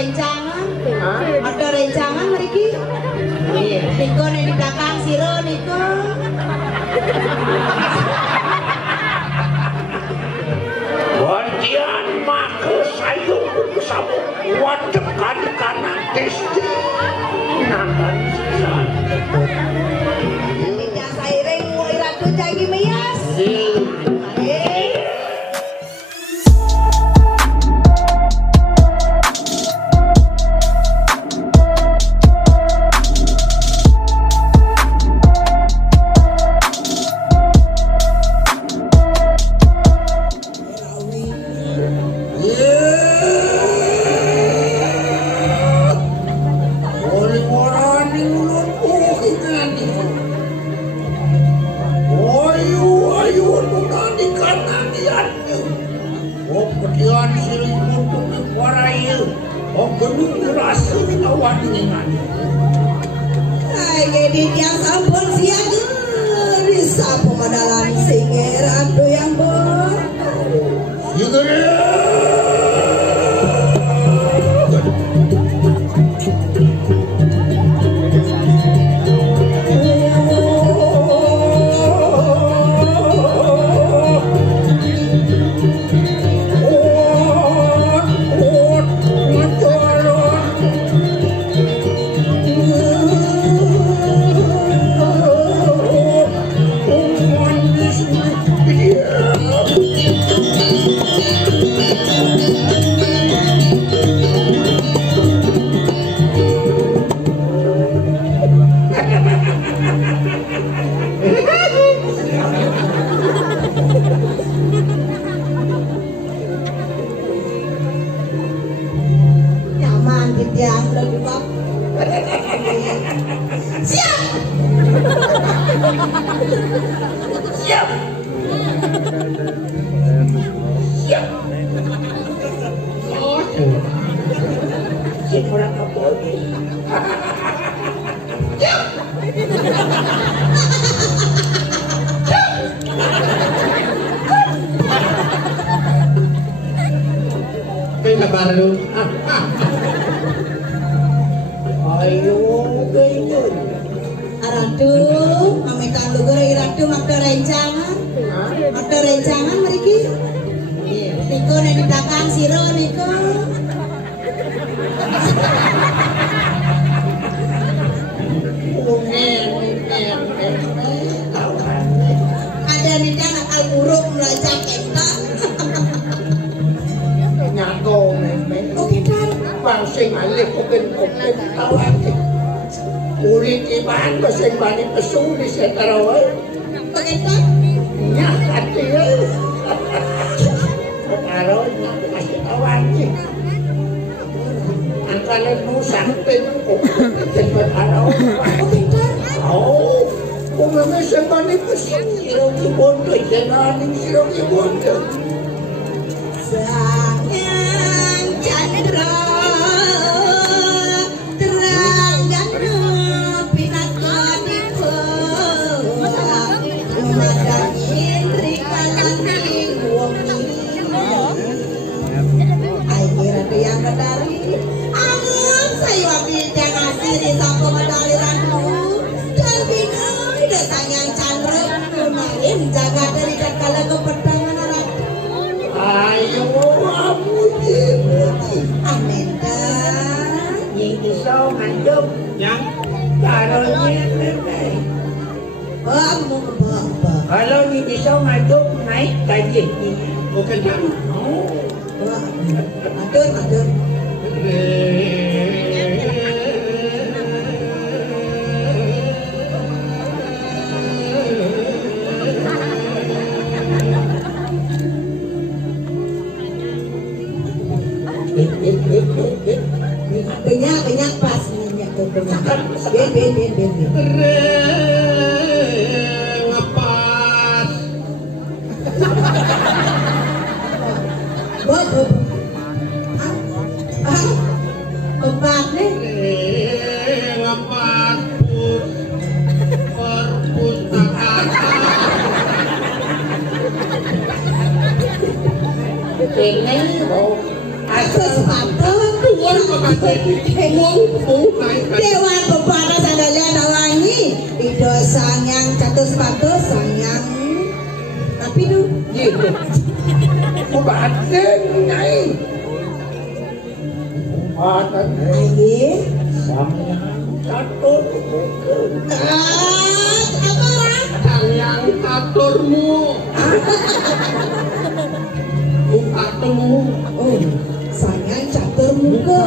rencangan. Ada rencangan mriki. Niko nek di belakang sira niko. Wantian maka sayung bersama wadekan kanan testi nakan sisan. Tidak sairing woi ratu jagi meyas. Jadi yang sampun siang bisa pemadalan singeran tuh yang ber. Baru ayo gayun Ratu amekan lugur ratu makda rencangan mriki niko nek di belakang sira niko ada nih kan akal buruk mulai entak nyako bang sing alih kopen tawar uri kiban sing bani pesu di setarawan pengentak nyakat ya karo masih tawar sih angkane nusak pen kok cepet aro oh kok sing bani pesu sira ki bondo jenane sira ki bondo jaga dari kala kepertangan ayo amuji amin ini so manduk yang taruhnya nenek kalau ini bisa manduk naik gaji bukan jangan matur Banyak pas minyak banyak. Ben. Lepas. Bob. Lepas nih. Lepas perpustakaan. Ini asal sepatu. Tuan Dewan Pepara Sandalian Awangi Ido sangyang catus patus sangyang tapi du gitu badan nyai badan lagi sangyang catur apa orang sangyang caturmu caturmu sangyang catur muka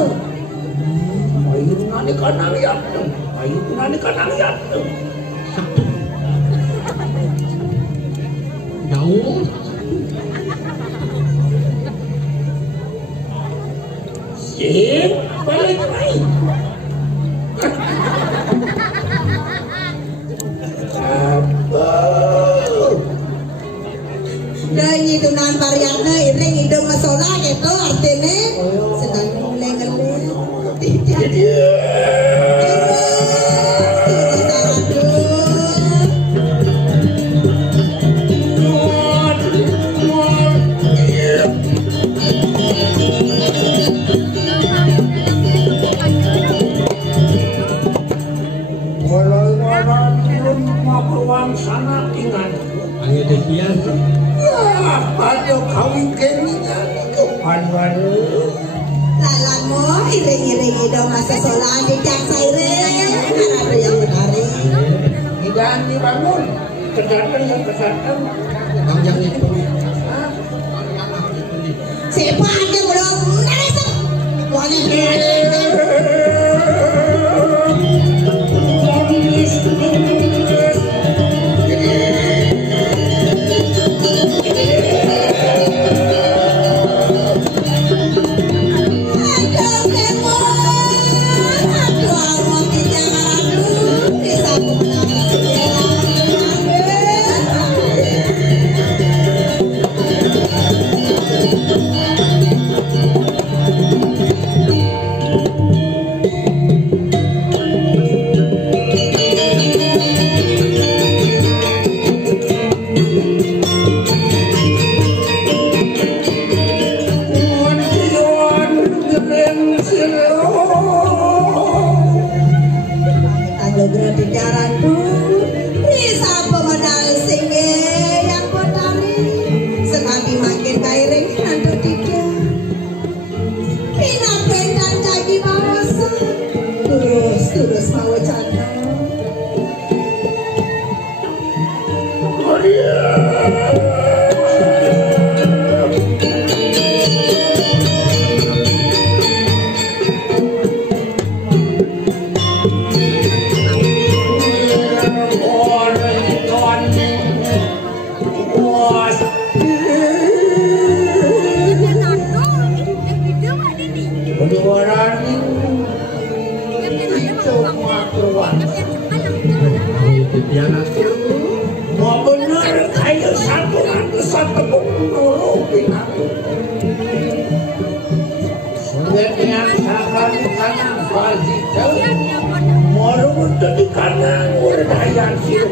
ayo nani kanang yatem ayo nani kanang yatem jauh sip balik lagi dan itu nan variannya iring hidung masola gitu artinya sedang ngeleng-ngeleng tidak sana ingat hanya demikian ayo kawin keninya itu panwan lalan mo iring-iring hidung masa sola di jang saireng ada yang menarik tidak dibangun kesatan yang kesatan bang yang itu siapa aja belum narik terus mau canda mau benar kayak satu dulu pinang sebenarnya sekali kanan bajikan mau udah di kanan berdaya sih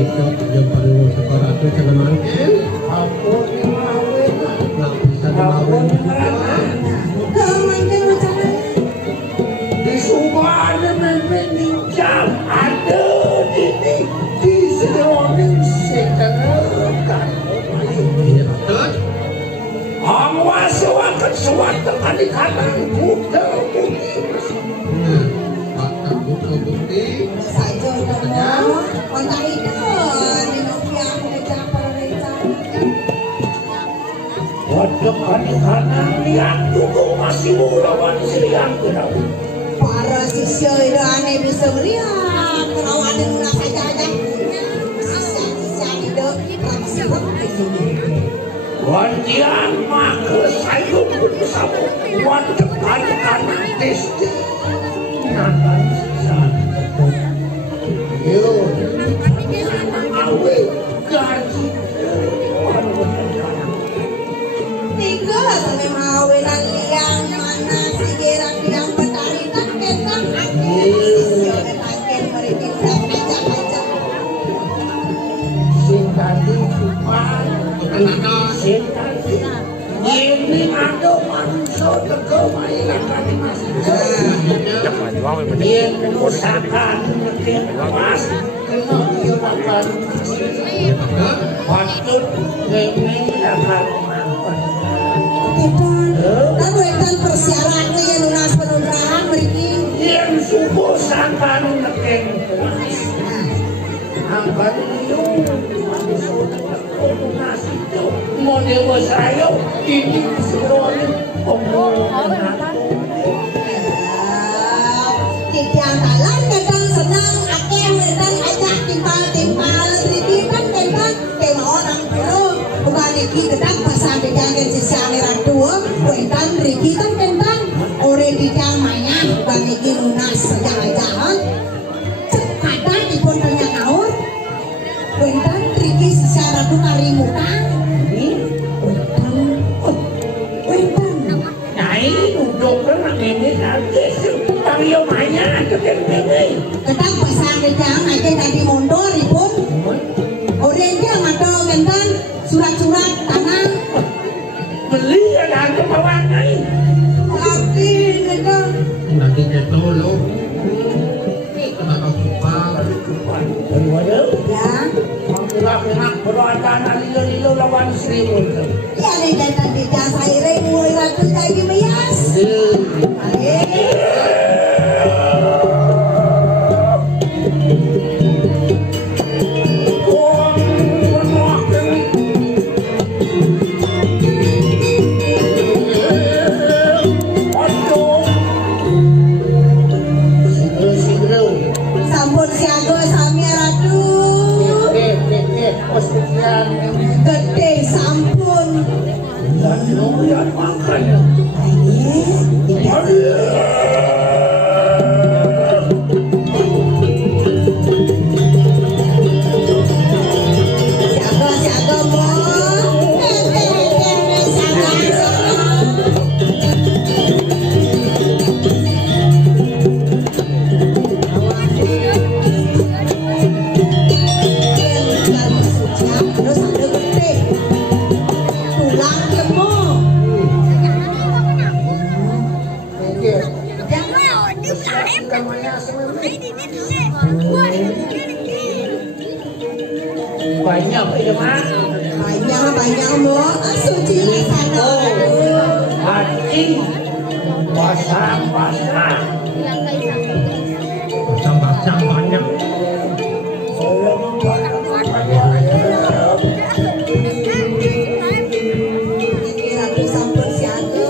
kita yang paling sekolah itu jangan mangkil aku dimawin nggak bisa dimawin di semua ada meninjau ada di seroning sekarang awas wakan suatu kali kanan buka bukti saja udah kontak itu yang mencapai rencana waduh kali kanan lihat dulu masih mulawan siang kenal para siswa itu aneh bisa melihat kerawan yang merasa saja sisa-sisa itu masih wantian maka sayur bersama waduh kali kanan testi nanti yo awe gaji tiga sampai mawinan liang mana sigerak yang petani tak ketang siswa makin mereka udah pajak-pajak sing tadi cuma anak sing tadi ini ada manusia teko mainkan Mas. Yen usahakan nyetir Mas. Kena akan patut ngene akan mantan. Lalu edan persyaratnya yang lunas penundrahan mriki. Yen subuh sakan neken Mas. Angkat itu lunas itu model saya ini suruh omongan. Tidak salah kadang senang akeh wedan ajak timpal-timpal riki kan kadang tema orang terus bukan iki kadang pasang dijangan sisane radua wedan riki kan kadang ore dijang maya bukan iki lunas jalan-jalan kadang dipun tanya kaur wedan riki secara tu karimuta wedan Nyai duduk kan ini nanti Tangyo maya kekene. Ketang pasang kejang aja tadi mondor ribut. Orang dia mata kentan surat-surat tanah. Beli ada kebawangan. Tapi kentan. Nanti kita lo. Kita lupa. Waduh. Ya. Menggerak-gerak berotan alilo-lilo lawan seribu. Ya nih kentan di jasa ire mulai ratu jadi meyas. Ayo. Gede sampun. Dan makan. Siaga-siaga mo. Banyak ya mak. Banyak mo. Suci sana. Hati basah-basah. Basah-basah banyak. Ratu sampun siaga.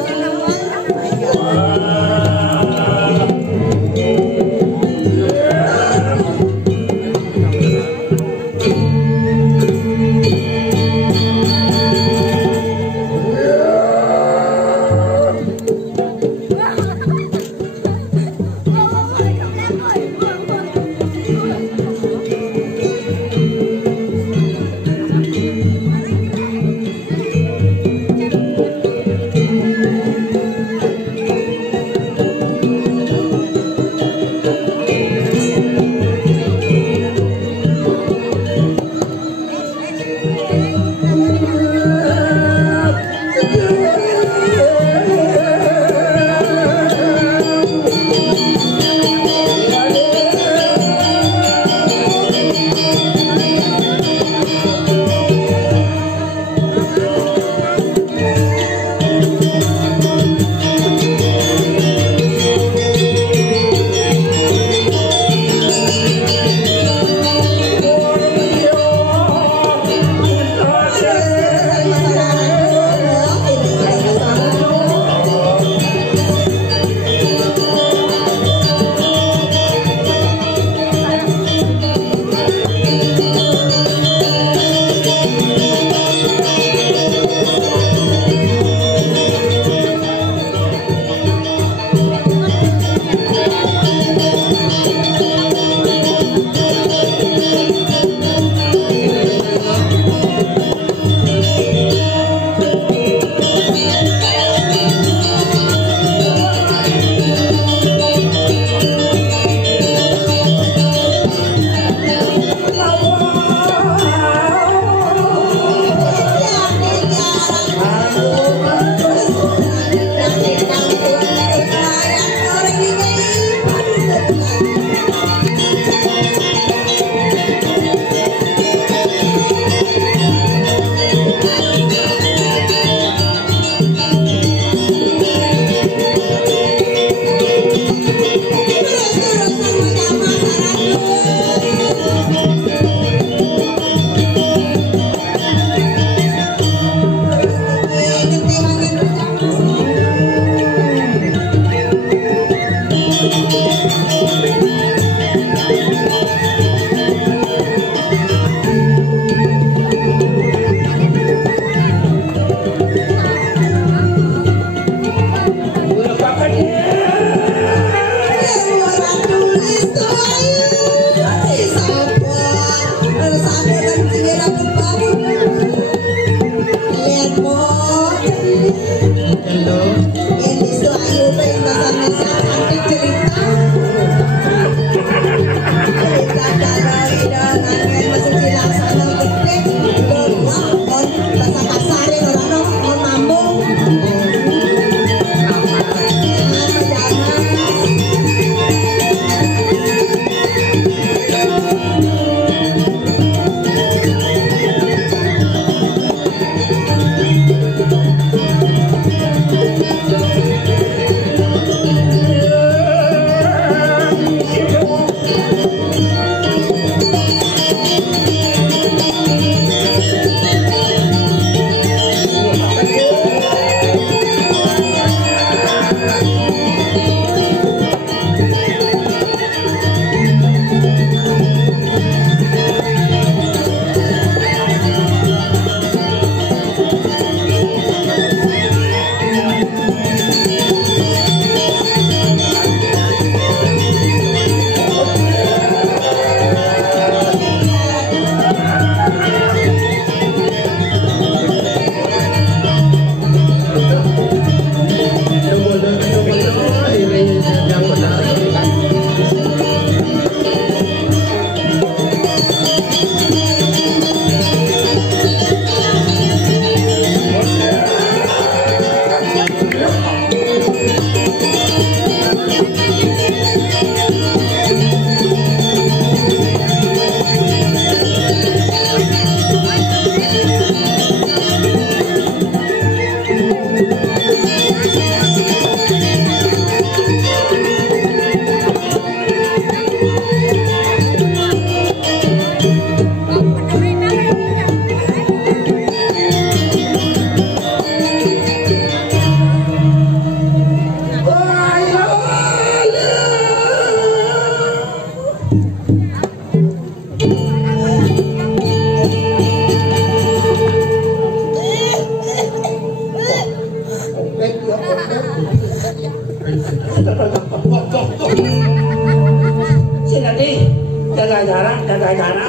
Gara-gara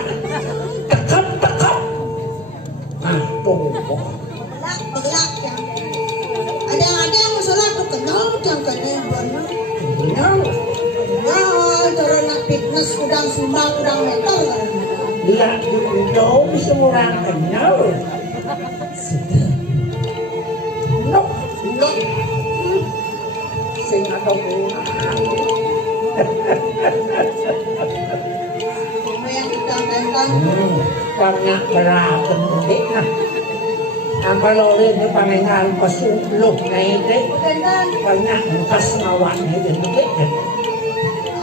tekap. Nah, belak yang ada yang masalah tuh kenal jangan yang benar. Ya, cara nak fitness udang sumbang udang meter. Dia jauh semua kenal. Nok. Sing atau banyak berapa penting nah. Kalau ini panengan pasuluk naik banyak bekas ngawak ini penting.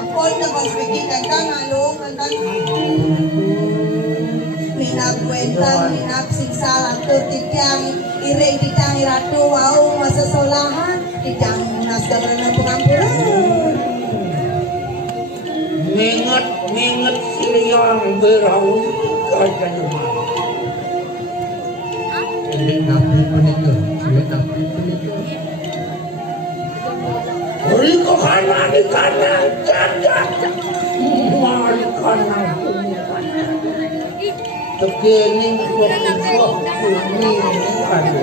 Aku nak pergi kantang alung kantang. Minak kuentan minak singsalan tertiang ireng ditang iratu wau masa solahan ditang nasda berenang pengampuran. Mengingat siliang berau kerja rumah. Nabi menikah. Beri ke kanan di kanan, cacat. Mari kanan. Tegening kok ini ada.